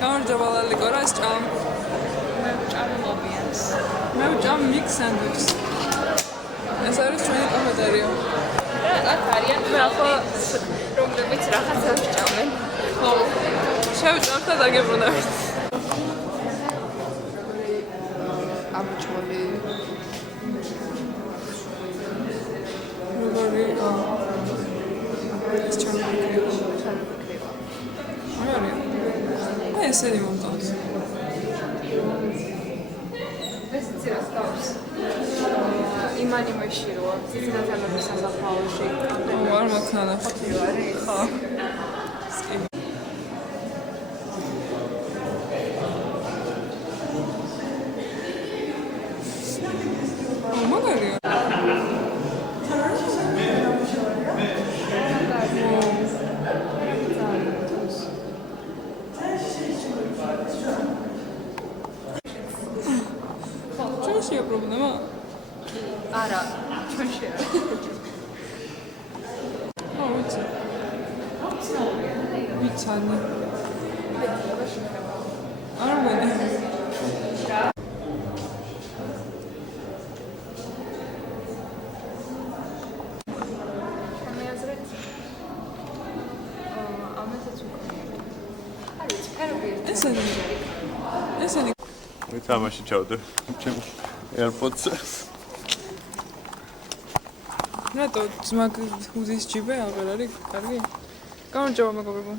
გამარჯობა ლალიკო, რა სჭამ? მე ვჭამი ლობიანს. მე ვჭამ მიქს სანდვიჩს. ეს არის ჩვენი კაფეტერია. რა არიან ახლა რომლებიც რაღაცა ვჭამენ. ხო. შევჭამთ და დაგებრუნებთ. ამოჭმული. როგორი ეს ჩემი ესენი მომწონს. ეს ცირას თავს. იმანი მეშიროა. ციცინათამები სასაფლაოში. არ მოქნა. ხო. მაგარია. ჩვენშია პრობლემა? არა, ჩვენშია. ხო, ვიცი. ვიცანი. არ მგონი. ესენი თამაში ჩავდე ჩემ AirPods-ზე. რატო ძმაკ უზის ჯიბე აღარ არის კარგი? გამარჯობა მეგობრებო.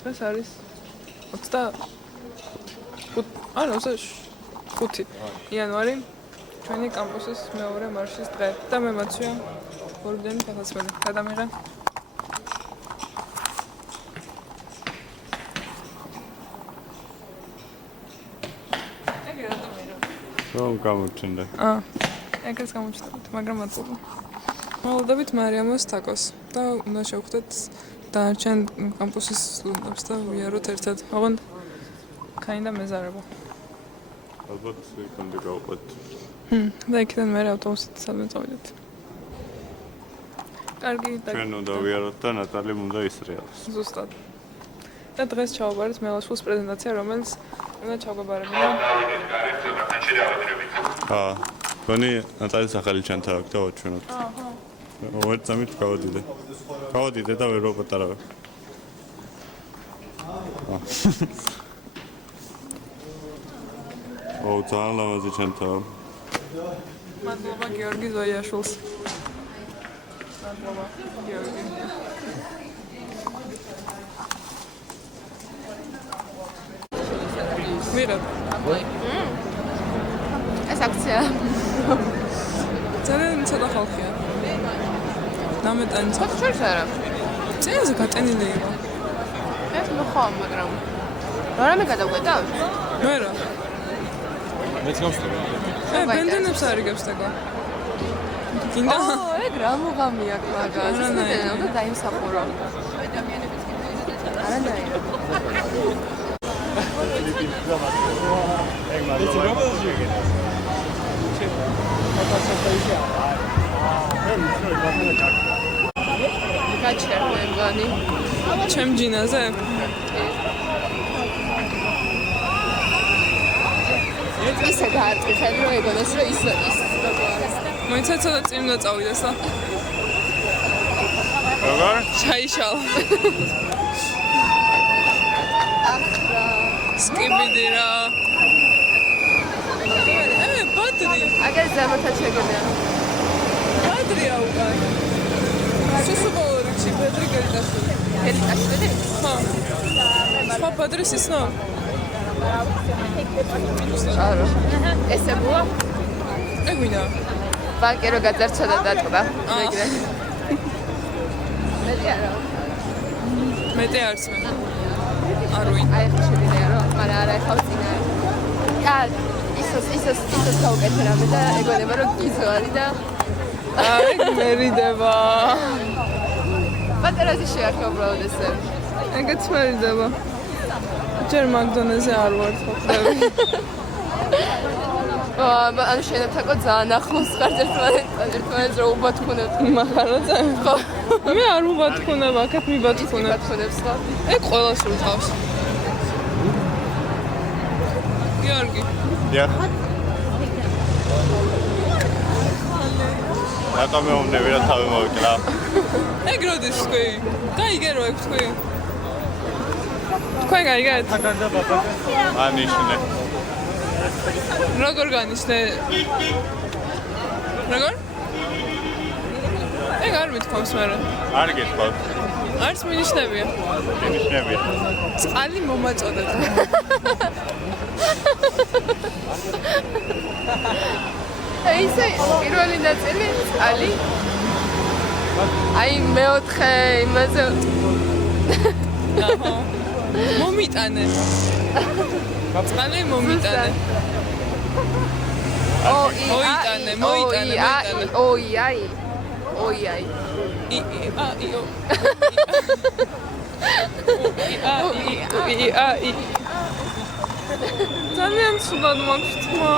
დღეს არის 25 იანვარი ჩვენი კამპუსის მეორე მარშის დღე და მე მაცვია ორდენი თანასწორი. გადამიღე. რომ გამოჩნდა. ეგრეს გამოჩნდა, მაგრამ მადლობა. მოვიდებით მარიამოს თაკოს და უნდა შევხვდეთ დანარჩენ კამპუსის სტუდენტებს და ვიაროთ ერთად. ოღონდ ქაინდა მეზარება. ალბათ იქამდე გავყვეთ. და იქიდან მე ავტობუსით სადმე წავიდეთ. კარგი და ჩვენ უნდა ვიაროთ და ნატალი უნდა ისრიალოს. ზუსტად. და დღეს ჩავაბარეთ მელაშვილის პრეზენტაცია, რომელიც უნდა ჩავაბარებინა. თქვენი ნატალის ახალი ჩანთა აქვს და ვაჩვენოთ. ვერ წამით გავადიდე. გავადიდე და ვერ ვაპატარავე. ძალიან ლამაზი ჩანთაა. მადლობა გიორგი ზოიაშვილს. მადლობა გიორგი. მირა. ეს აქცია. ძალიან ცოტა ხალხია. დამეტანი ხო, ჩვენს არა. წინაზე გატენილი იყო. ეს მოხო, მაგრამ რამე გადავგედავ? მე რა. მეც გავშტები. ბენდენებს არიგებს თქო. გინდა? ეგ რა მოგამია მაგას. ეს უნდა დაიმსახურო. არანაირად. გაჩერდებული. ჩემ ჯინაზე? ისე დაარტყი, რომ ეგონოს რომ ის მოიცა ცოტა წინ უნდა წავიდეს და როგორ? ჩაიშალა. სკიბიდი რა. ბადრი. აგერ ზემოთა შეგებია. ბადრია უკან. შესაძლოა რიჩი ბადრი გერიტაშვილი. გერიტაშვილი? ხო. სხვა ბადრის ისნო? არა. ესე ბუა? ეგ ვინა? ბანკერო გაძარცვა და დატყდა. ეგრე. მეტი არა. მეტი არც მე. არ ვინ. აი ხო შევიდე რა, მაგრამ არა ეხავ წინა. ისოს გავუკეთე რამე და ეგონება რომ გიზო არის და აი მერიდება. პატერაზი შეარქვა უბრალოდ ესე. ეგეც მერიდება. ჯერ მაგდონეზე არ ვარ ხო ხდები. ანუ შენათაკო ძალიან ახლოს ხარ ერთმანეთს რო უბათქუნებთ. მახარაძე? ხო. მე არ უბათქუნებ, აქეთ მიბათქუნებ. უბათქუნებს ხო? ეგ ყველას რო თავს. გიორგი. დიახ. რატომ მეუბნები რა თავი მოვიკლა? ეგ როდის თქვი? გაიგე რო ეგ თქვი. თქვენ გაიგეთ? ანიშნე. როგორ განიშნე? როგორ? ეგ არ მithქვამს მერე. არ გითხოვთ. არც მინიშნებია. მინიშნებია. წყალი მომაწოდეთ. ისე პირველი ნაწილი წყალი. აი მეოთხე იმაზე აჰა. მომიტანე. წყალი მომიტანე. მოიტანე. ოი. ძალიან ცუდად მაქვს თმა.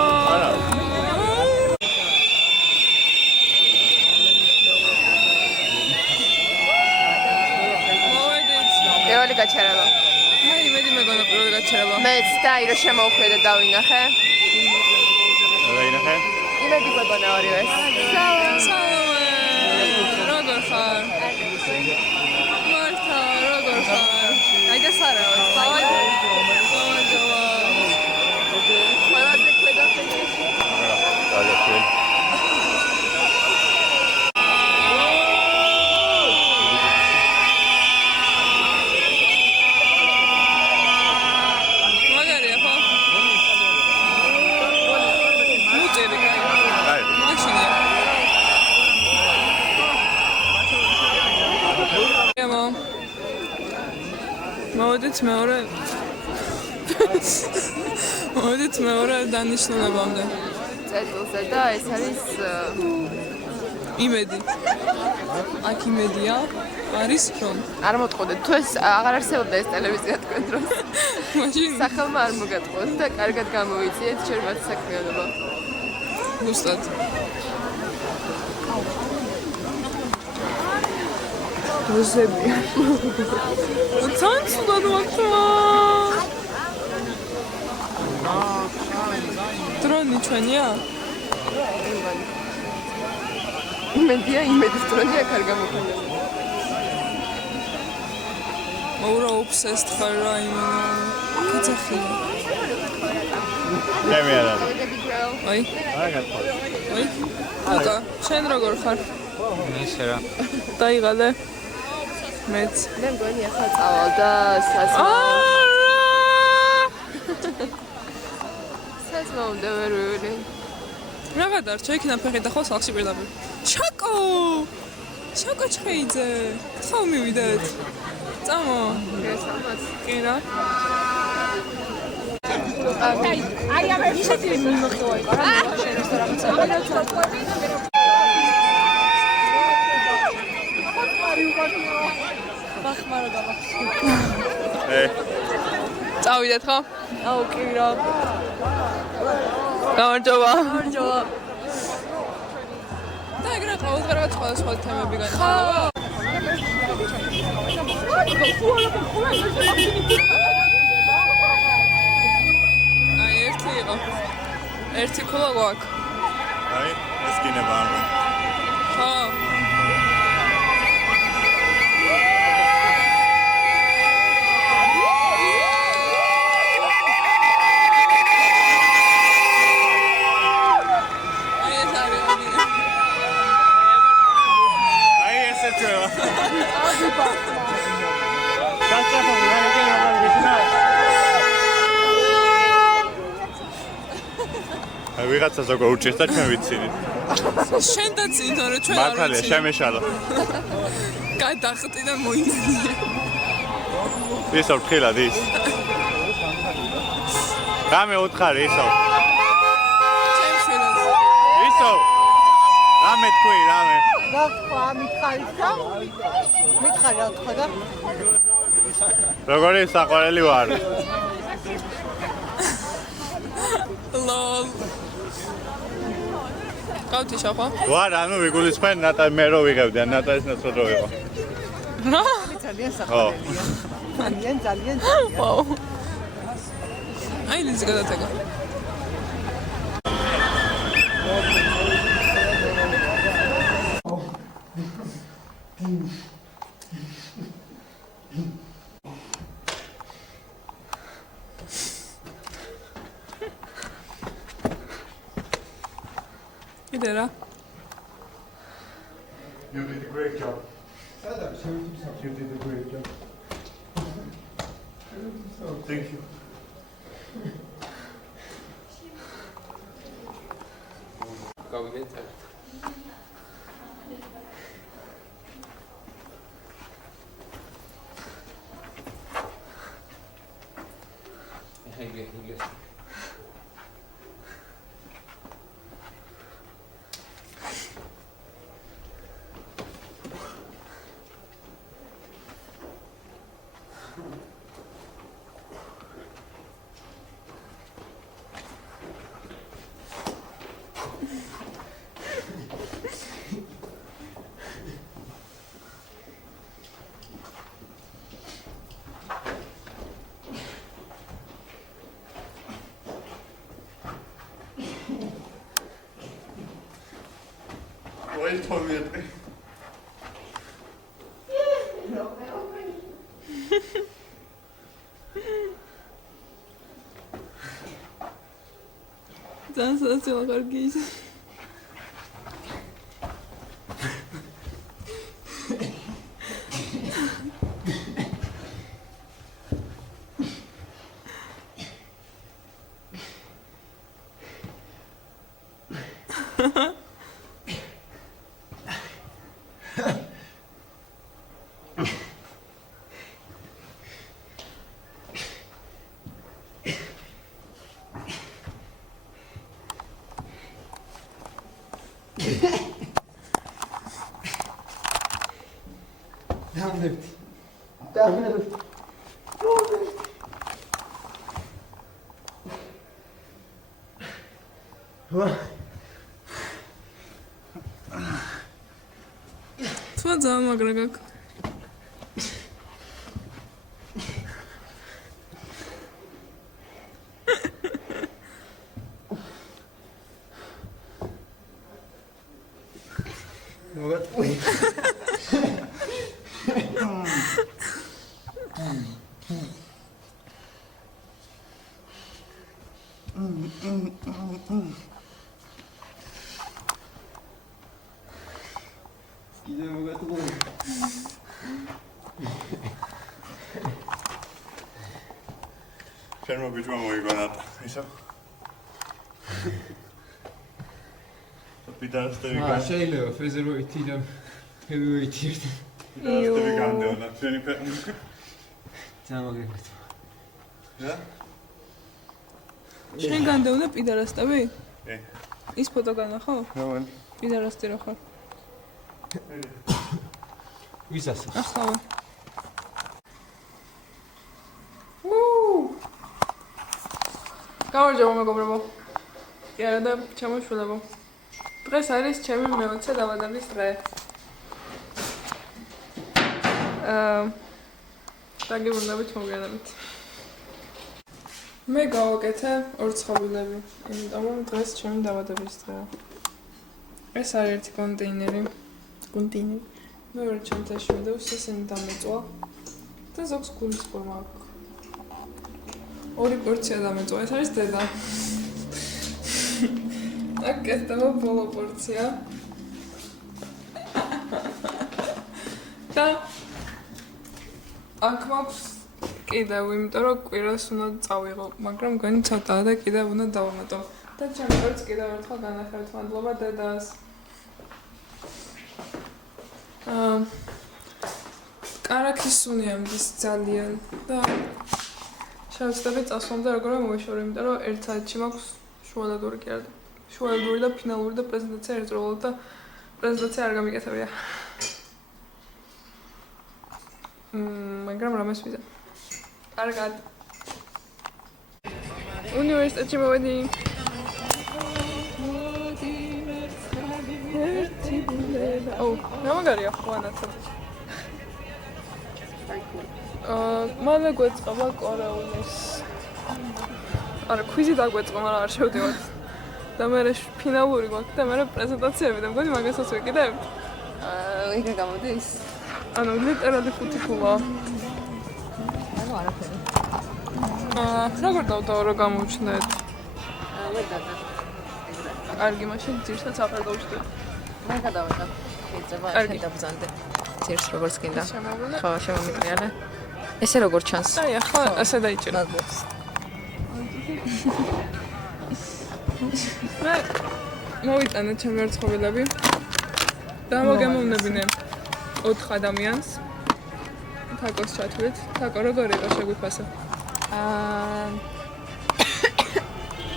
პირველი გაჩერება. მე იმედი მეგონა პირველი გაჩერება. მეც და ირო შემოვხვიდე და დავინახე. დაინახე? იმედი მეგონა ორივეს. სალამე. როგორ ხარ? მართა, როგორ ხარ? აი და სარაო. ყველაზე ქვედაფერი. დაგაჩვენ. მაგარია ხო? მუჭერი კაი. აი, მაშინია. ემო. მოდით მეორე დანიშნულებამდე. წერტილზე და ეს არის იმედი. აქ იმედია არის რომ არ მოტყოდეთ თუ ეს აღარ არსებობდა ეს ტელევიზია თქვენ დროს. მაშინ სახელმა არ მოგატყოთ და კარგად გამოიწიეთ ჩემවත් საქმიანობა. ზუსტად. როზებია. ძალიან ცუდად ვაქცია. დრონი ჩვენია? იმედია იმედის დრონია კარგ გამოყენებული. ოურო ოფსესტ ხარ რა იმენა. კაცახია. ჩემი არა. აი. არა გათხოვ. აი. ლუკა, შენ როგორ ხარ? ისე რა. დაიღალე. მეც. მე მგონი ახლა წავალ და საზმაო. საზმაო და ვერ ვიყოლი. რაღა დარჩა იქიდან ფეხი და ხო სახში პირდაპირ. შაკო! შაკო ჩხეიძე. ხომ მივიდეთ? წამო. გესალმებით. კი რა. აი ამ ისეთი მიმოხილოი რა შენ რესტორანზე ბახმარო გაბახში წავიდეთ ხო? აუ კი რა გამარჯობა. გამარჯობა და ეგ რა ყოველდღიურად სხვა თემები განიხილება. ერთი ქულა გვაქვს. აი, ეს გინება არ მე. ხო. აი, ესე ჩვევა. ვიღაცა ზოგო უჭირს და ჩვენ ვიცინით. შენ და წინ თორე ჩვენ არ მართალია, ვიცი. შემეშალა. გადახტი და მოინდია. ისო ფრთხილად ის. რამე უთხარი ისო. ჩემ შვილებს. ისო. რამე თქვი, რამე. რა თქვა მითხარი და მითხარი რა თქვა და როგორი საყვარელი ვარ. ლოლ. გავთი შახვა. ვარ, ანუ ვიგულისხმენ ნატა მე რო ვიღებდი, ან ნატაის ნაცვლად რო ვიყო. ძალიან საყვარელია. ძალიან. ვაუ. აი ეს გადათეკა. Idera. You did a great job. You did a great job. Thank you. Wait for me. Dansa კარგი. Damned. Twa ძალიან მაგრა გაქვს. Fermo biჭმა მოიგონა ისო. პიდასტები გან. შეიძლება ფეზეროითი და ჰევივეითი ერთად. პიდასტები განდეონა ჩვენი ფერმი. ძამაგრებთ. რა? შენ განდეუნა პიდარასტები? კი. ის ფოტო განახო? რომელი? პიდარასტი რა ხარ? ვისას? ახლა. გამარჯობა მეგობრებო. კი არა და ჩამოშველებო. დღეს არის ჩემი მე-20 დაბადების დღე. დაგიბრუნდებით მოგვიანებით. მე გავაკეთე 2 ცხობილები, იმიტომ რომ დღეს ჩემი დაბადების დღეა. ეს არის ერთი კონტეინერი. მეორე ჩანთაში მიდევს, ესენი დამეწვა და ზოგს გულის ფორმა აქვს. 2 პორცია დამეწვა, ეს არის დედა. აქ ესაა ბოლო პორცია. და აქ მაქვს კიდევ, იმიტომ რომ კვირას უნდა წავიღო, მაგრამ გვენი ცოტაა და კიდევ უნდა დავამატო. და ჩემი პორც კიდევ ერთხელ განახევთ, მადლობა დედას. კარაქის სუნი ამდის ძალიან და შევწდები წასვლამდე როგორ მოვეშორო, იმიტომ რომ 1 საათში მაქვს შუალედური კი არა. შუალედური და ფინალური და პრეზენტაცია ერთდროულად და პრეზენტაცია არ გამიკეთებია. მაგრამ რამეს ვიზა. კარგად. უნივერსიტეტში მოვედი. აუ, რა მაგარია ხვანათად. მალე გვეწყობა კორეულის. არა, კვიზი დაგვეწყო, მაგრამ არ შევდივართ. და მე ფინალური გვაქვს და მე პრეზენტაციები და მგონი მაგასაც ვიკიდებ. იქა გამოდის? ანუ ლიტერალი 5 ფულა. ანუ არაფერი. როგორ დავდაო რა გამოვჩნდეთ? ვერ დადა. კარგი, მაშინ ძირსაც აღარ გავუშვებ. მე გადავედა. შეიძლება კარგი. შენ დაბრძანდე. ძირს როგორც გინდა. შემოვიდა. ხო, შემომიტრიალე. ესე როგორ ჩანს? აი, ახლა ასე დაიჭირე. მაგბოქს. მე მოვიტანე ჩემი რცხობილები და მოგემოვნებინე 4 ადამიანს თაკოს ჩათვლით. თაკო როგორ იყო შეგვიფასე?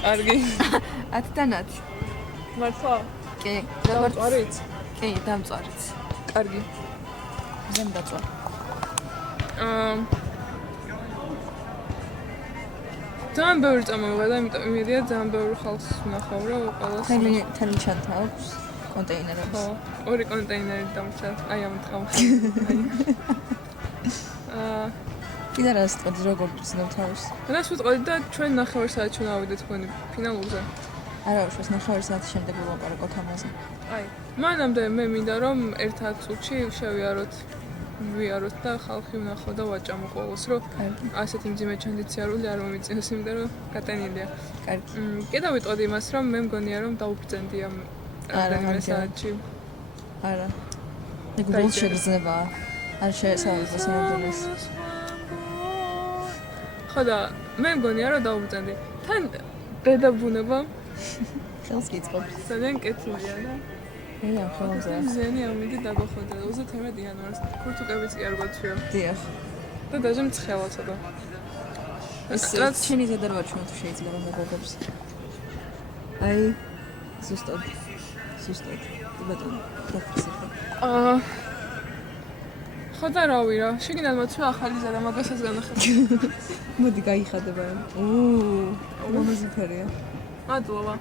კარგი. 10-დან 10. მართლა? კი, როგორც არიც? კი, დამწვარიც. კარგი. ზემ დაწვა. ძალიან ბევრი წამოვიღე, იმიტომ იმედია ძალიან ბევრი ხალხს ვნახავ, რომ ყველას. თელი ჩანთა აქვს კონტეინერებს. ხო, 2 კონტეინერი დამრჩა. აი ამ თხამს. კიდე რას წოდს როგორ გრძნობ თავს? რას ვიტყოდი და ჩვენ 9 საათში ვავიდეთ თქვენი ფინალურზე. არა უშავს 9 საათის შემდეგ ვილაპარაკო თამაზე. აი, მანამდე მე მინდა რომ 1 წუთში ვიაროთ და ხალხი ვნახო და ვაჭამო ყოველს, რომ ასეთი მძიმე ჩანდიციარული არ მომიწიოს, იმიტომ რომ გატენილია. კარგი. კიდევ ვიტყოდი იმას, რომ მე მგონია რომ დაუბრწენდი ამ რამდენიმე საათში. არა. ეგ გულ შეგრძნება. არ შეესაბამება სინამდვილეს. ხო და მე მგონია რომ დაუბრწენდი. თან დედა ბუნება ხელს გიწყობს. ძალიან კეთილია და ეა, ხელზე. მზენი ამიდი დაგახვედრა 31 იანვარს. ქურთუკებიც კი არ გვაცვია. დიახ. და დაჟე მცხელა ცოტა. რაც შენი ზედარვა ჩვენ თუ შეიძლება მეგობრებს. აი, ზუსტად. კი ბატონო, პროფესორი. ხო და რავი რა, შეგინათ მოცვა ახალი ზადა მაგასაც განახეთ. მოდი გაიხადება. მომაზიფერია. მადლობა.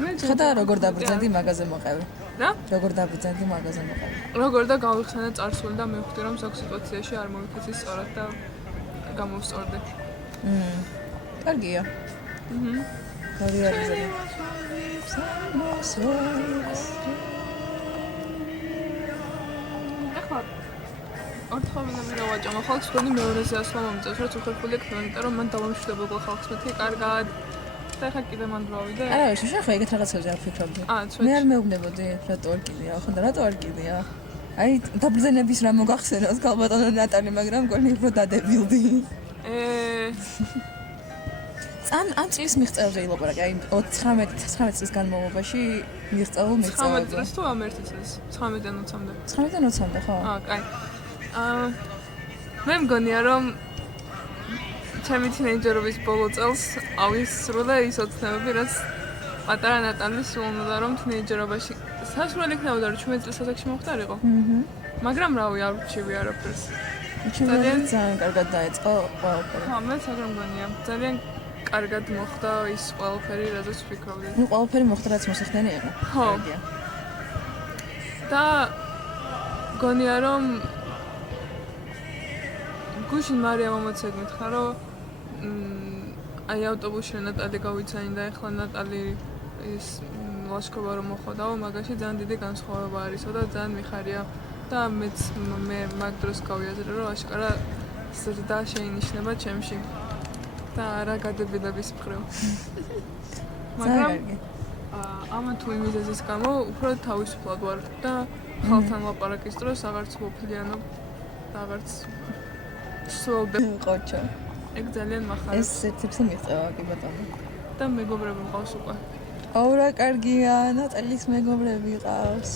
მე ხოდა როგორ დაბრუნდი მაგაზე მოყევი. რა? როგორ დაბრუნდი მაგაზე მოყევი. როგორ და გავიხსენე წარსული და მივხვდი რომ ზოგ სიტუაციაში არ მომიქცეს სწორად და გამოვსწორდი. კარგია. კარგია. ახლა ორთხოვინები რა ვაჭამო ხალხს გონი მეორეზე ასვლა მომწევს რა უხერხული იქნება იმიტომ რომ მან დავამშვიდობო ხალხს მეთქი კარგად და ახლა კიდე მან რავიდე არა შენ ხო ეგეთ რაღაცებზე არ ფიქრობდი მე არ მეუბნებოდი რატო არ კიდია ხო და რატო არ კიდია აი დაბრძენების რა მოგახსენოს გალბატონო ნატალი მაგრამ გონი უფრო დადებილდი ამ წლის მიღწევზე ილაპარაკე აი 19 წლის განმავლობაში მიღწეულ 19 წლის თუ ამ 1 წლის 19-დან 20-მდე 19-დან 20-მდე ხო კაი მე მგონია რომ ჩემი თინეიჯერობის ბოლო წელს ავისრულე ის ოცნებები რაც პატარა ნატალის უნდა რომ თინეიჯერობაში სასურველი იქნებოდა რომ 17 წლის ასაკში მოხდარიყო მაგრამ რავი არ ვჩივი არაფერს ძალიან კარგად დაიწყო ყველაფერი ხო მე საგრამ მგონია ძალიან კარგად მოხდა ის ყველაფერი რაზეც ვფიქრობდი ნუ ყველაფერი მოხდა რაც მოსახდენი იყო ხო და გონია რომ გუშინ მარიამ მომოცედ მითხრა რომ აი ავტობუსში ნატალი გავიცანინდა ეხლა ნატალი ის ლაშქრობა რომ მოხდაო მაგაში ძალიან დიდი განსხვავება არისო და ძალიან მიხარია და მე მაგ დროს გავიაზრე რომ აშკარა ზრდა შეინიშნება ჩემში და არა გადებილების მხრივ მაგრამ ამა თუ იმ მიზეზის გამო უფრო თავისუფლად ვარ და ხალხთან ლაპარაკის დროს აღარც ვოფლიანობ და აღარც სულობ ყოჩა ეგ ძალიან מחარებს ეს ერთ-ერთი მიღწევა კი ბატონო და მეგობრები მყავს უკვე აუ რა კარგია ნატალის მეგობრები ყავს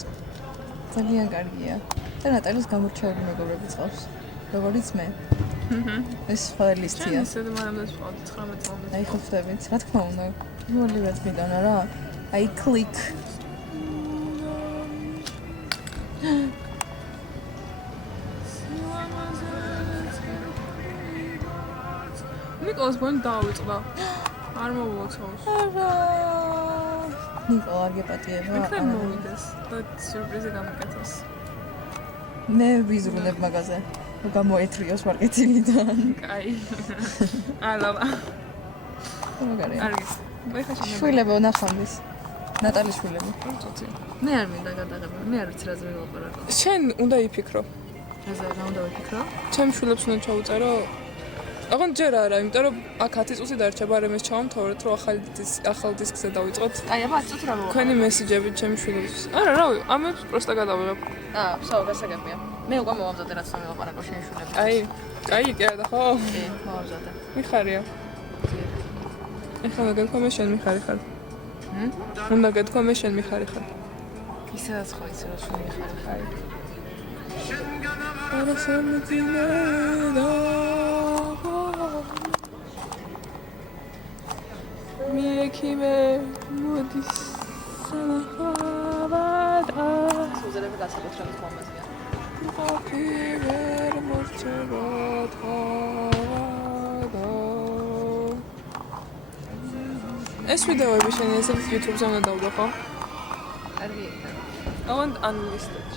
ძალიან კარგია და ნატალის გამორჩეული მეგობრები ყავს როგორიც მე ეს სხვა ლისტია ისე მანამდე ვყავდი 19 წელს აი ხო ხვდებით რა თქმა უნდა მოლივად მიდანა რა აი კლიკ ნიკოლას ბონი დავიწყდა არ მოვუოცავს არა ნიკო არ გეპატიება. იქნებ მოვიდეს და სიურპრიზი გამიკეთოს. მე ვიზრუნებ მაგაზე. გამოეთრიოს მარკეტინგიდან. კაი. ალავა. მაგარია. არის. ვეხაშენ. შვილებო ნახამდის. ნატალის შვილები. წუთი. მე არ მინდა გადაღება. მე არ ვიცი რაზე მივაპარაკო. შენ უნდა იფიქრო. რაზე რა უნდა ვიფიქრო? ჩემ შვილებს უნდა ჩაუწერო. აღარ ჯერ არა, იმიტომ რომ აქ 10 წუთი დარჩება, რემეს ჩავამთავრეთ, რომ ახალ დისკზე დავიწყოთ. აი, აბა 10 წუთი რა მოვა. თქვენი მესიჯები ჩემ შვილებს. არა, რავი, ამებს პროსტა გადავიღებ. სულ გასაგებია. მე უკვე მოვამზადე რაც მივაპარაკო შენ შვილებს. კაი, კი არა ხო? კი, მოვამზადე. მიხარია. ეხლა გეთქვა მე შენ მიხარი ხარ. უნდა გეთქვა მე შენ მიხარი ხარ. ისაც ხო იცი რა შენ მიხარი ხარ. არა სამძინა და მიექიმე მოდის სანახავდა სუზერები გასაგებთ რა თქომაზია. აფივერ მორჩება თავადა ეს ვიდეოები შენ ესე YouTube-ზე უნდა დავდო ხო? კარგი. I want unlisted.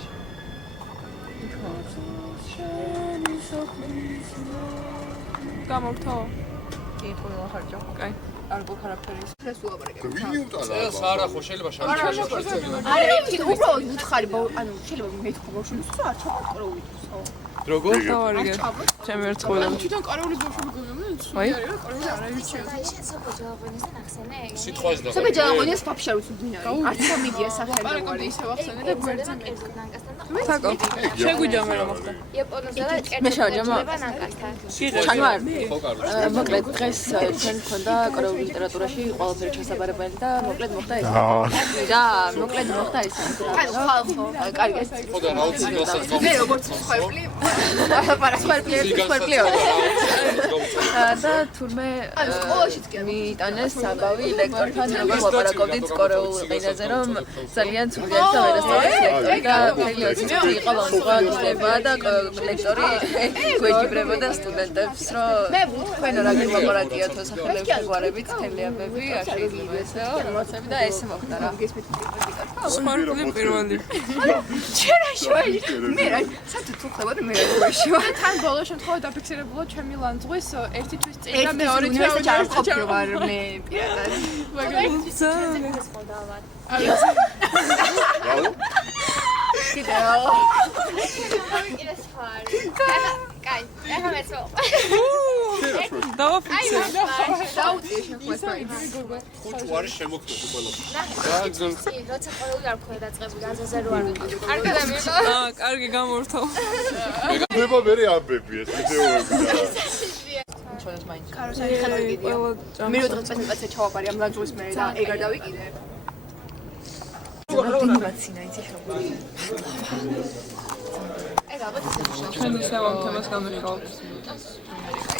გამორთო? კი, თუ ვახარჯო. კაი. არ გქარ აფერის. ეს უაბარეკე. ეს არა ხო შეიძლება შარშა. არა, უბრალოდ უთხარი, ანუ შეიძლება მე თქვა ბავშვებს, რა ჩავყრო უვითოს, ხო? როგორ? დავარიგე. ჩემი ერთხმული. თვითონ კარაულის ბავშვები გონიო, ვაი. კარაული არ არის ჩემი. სიტყვაზე და. საბე ჯალაღონიას ფაფშარ უცუდინარი. არც მომიდია სახელი. პარაკონი ისე ვახსენე და გვერდზე თაკო. შეგვიჯამე რომ მოხდა. მე შევაჯამო. ჩანვარ. მოკლედ დღეს ჩვენ მქონდა კორეულ ლიტერატურაში ყველაფერი ჩასაბარებელი და მოკლედ მოხდა ეს. და მოკლედ მოხდა ეს. კარგი. ხო და რა უცი გასაცხობ. მე როგორც ხვევლი. პარასპარკლი. და თურმე მიიტანეს საბავი ლექტორთან როგორ ვაპარაკობდით კორეულ ენაზე რომ ძალიან სულიერ და ვერასწავლის ლექტორი და მთელი 20 წუთი იყო ლანძღვა და ლექტორი გვეჯიბრებოდა სტუდენტებს რომ თქვენ რა გელაპარაკიათ სახელმწიფო გვარებით თელიაბები არ შეიძლება ესეო რაღაცები და ესე მოხდა რა სპარტული პირველი. ჩერაშოი. მე რა სათუ თუ ხდებოდა მე რა შევა. თან ბოლო შემთხვევაში დაფიქსირებულა ჩემი ლანძღვის ერთი თვის წინ და ერთი მეორე უნივერსიტეტში არ ყოფილი ვარ მე პირადად. კიდევ დავაფიქსე. ხუთი არის შემოქმედი ყველა. როცა ყოველი არ მქონდა დაწყებული აზაზე რო არ ვიყავ. კარგი გამორთო. ნება მე ამბები ეს ვიდეოები და ჩვენს მაინც კაროსანი ხელმოგიდია. მე რო დღეს წესმეცე ჩავაბარი ამ ლანძღვის მე და ეგ არ დავიკიდე. დინურაცინა იცი შეგვიძლია ეგ ალბათ ისე ჩვენ ისევ ამ თემას გამიხვალთ.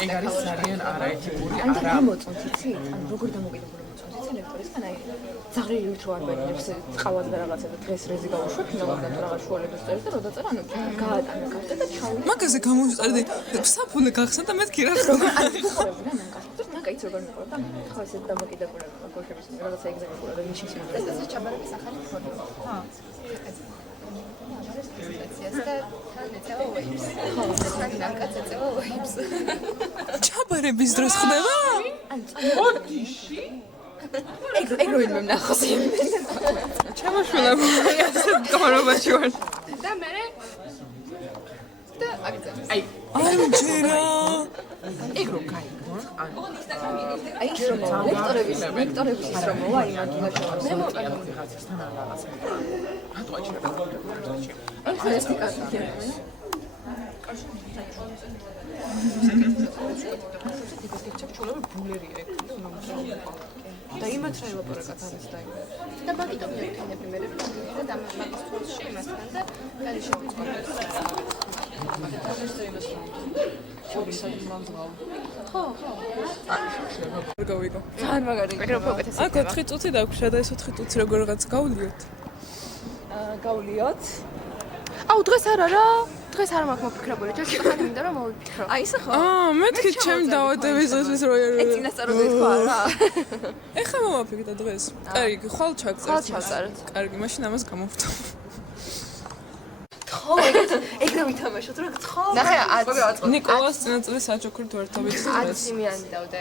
ეგ არის ძალიან არაეთიკური არა მოწონთ იცი ან როგორ დამოკიდებული მოწონთ იცი ლექტორისგან აი ზაღრილიით რო არ ბედნებს ყავად და რაღაცა და დღეს რეზი გავუშვებ ფინალურად თუ რაღაც შუალებას წერს და რო დაწერა ანუ გაატანა კარტა და ჩავი მაგაზე გამოვიწერდი საფონე გახსნა და მეთქი რა ხდება. მაგაიც როგორ მეყო და ხა ესე დამოკიდებული გოშების რაღაცა ეგზამენებია და ნიშნის ეს ეს ჩაბარების ახალი ფონდი ხა ჩაბარების დროს ხდება? ოდიში? ეგ რო იმ ნახოს იმ. ჩემოშვილებო, ასე მდგომარეობაში ვარ. და მე და აი ანჯერა. ეგ რო გაიგო ანუ აი ის რომ ლექტორების ის რომ მოვა იმაგინაშე მე მოყოლებული რაღაცასთან არ რაღაცა. რატო აჭირა? ეს ეს კაცია. და იმათ რა ელაპარაკათ არის და იმ და მაგიტო მეკენე პრიმერები და მაგის თვალში იმასთან და კალი შევიწყოთ. არ გავიგო. ძალიან მაგარი ეგრე უფრო უკეთესი. აქ 4 წუთი დაგვშა და ეს 4 წუთი როგორღაც გავლიოთ. გავლიოთ აუ დღეს არა რა. დღეს არ მაქვს მოფიქრებული, ჯერ შეხანი მინდა რომ მოვიფიქრო. აი ისე ხო? მეთქი ჩემ დავადების ეს რო წინასწარ თქვა რა. ეხა მომაფიქრდა დღეს. კარგი, ხვალ ჩაგწერთ. ხვალ ჩავწერთ. კარგი, მაშინ ამას გამოვთო. ხო, ეგ რა ვითამაშოთ რა ხო? ნახე, ნიკოლას წინაწლის საჩუქრით ვერთობით დღეს. 10 იმიანი დავდე.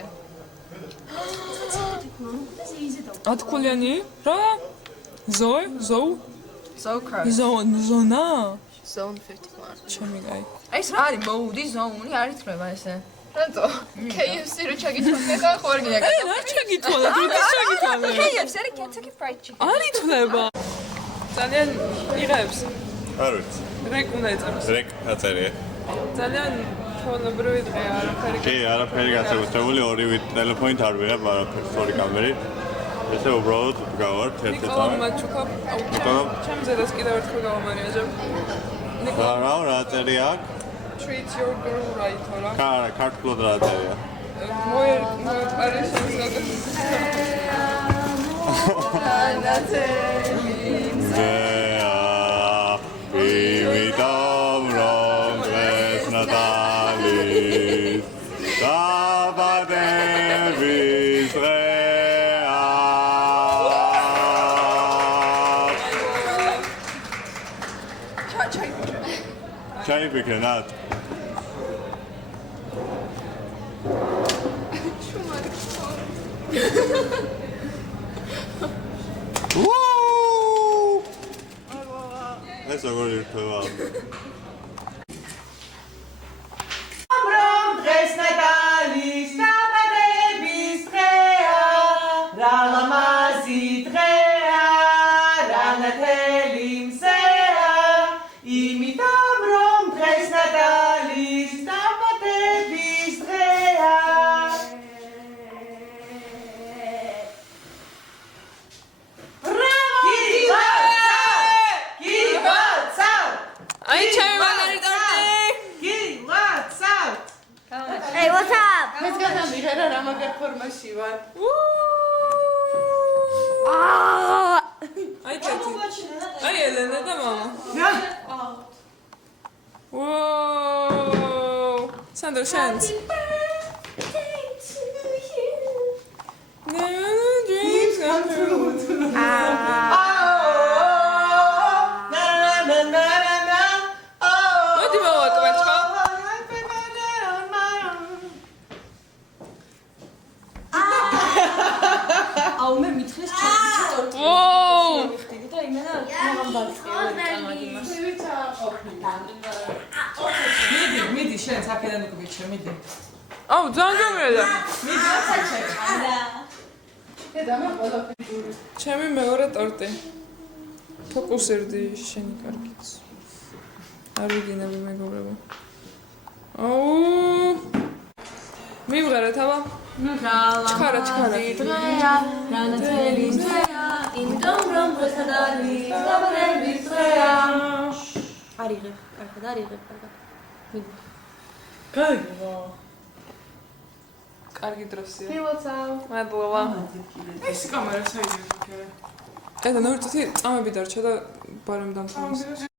10 ქულიანი? რა? ზოე? ზონა? Zone 51. ჩემი კაი. აი ეს რა არის მოუდი ზონი არ ითვლება ესე. რატო? KFC რო ჩაგითვალე და ხო არ გინდა. რა ჩაგითვალა? როდის ჩაგითვალე? KFC არის Kentucky Fried Chicken. არ ითვლება. ძალიან იღებს. არ ვიცი. რეკ უნდა ეწამოს. რეკ აწერია. ძალიან ჩვეულებრივი დღეა, არაფერი. კი, არაფერი გასაგებია, ორივე ტელეფონით არ ვიღებ არაფერს, ორი კამერით. ესე უბრალოდ გავარ ერთ-ერთი ნიკოლამ მაჩუკა. ნიკოლამ ჩემ ზედას კიდევ ერთხელ გავამარიაჟებ. რა წერია აქ? Treat your girl right, რა. ქართულად რა წერია? მოეპარიშენს ვიმიტომ რომ დღეს ნატალის დაბადების დღეა ჩაიფიქრე ნატ ეს როგორ ირთვება? დღეს ნატალის დაბადების დღეა, რა ლამაზი დღეა, რა ნათელი მზეა, იმიტომ რომ დღეს ნატალის დაბადების დღეა. აი ჩემი მაგარი ტორტი. Hey, what's up? მეც გადამიღე რა მაგარ ფორმაში ვარ. აი კეთი. აი ელენა და მამა. ვოუ! სანდრო შენც. მოდი მოვაკვეთ ხო? მე მითხრის ტორტი. ვოუ! და იმენა მაგამ ბალწი. მიდი შენ აქედან უკვე გიჩვენ მიდი. აუ ძალიან გამიედა. ჩემი მეორე ტორტი. ფოკუსერდი შენი კარგიც. არ ვიგინები მეგობრებო. აუ! მივღერეთ აბა. ჩქარა. რანათელი მზეა, იმიტომ რომ დღეს ნატალის დაბადების დღეა. არიღებ, კარგად არიღებ, კარგად. კარგი დროსია. მილოცავ. მადლობა. ეს კამერა საიდე იქნება. და ნორტი წამები დარჩა და ბარემ დამთავრდა.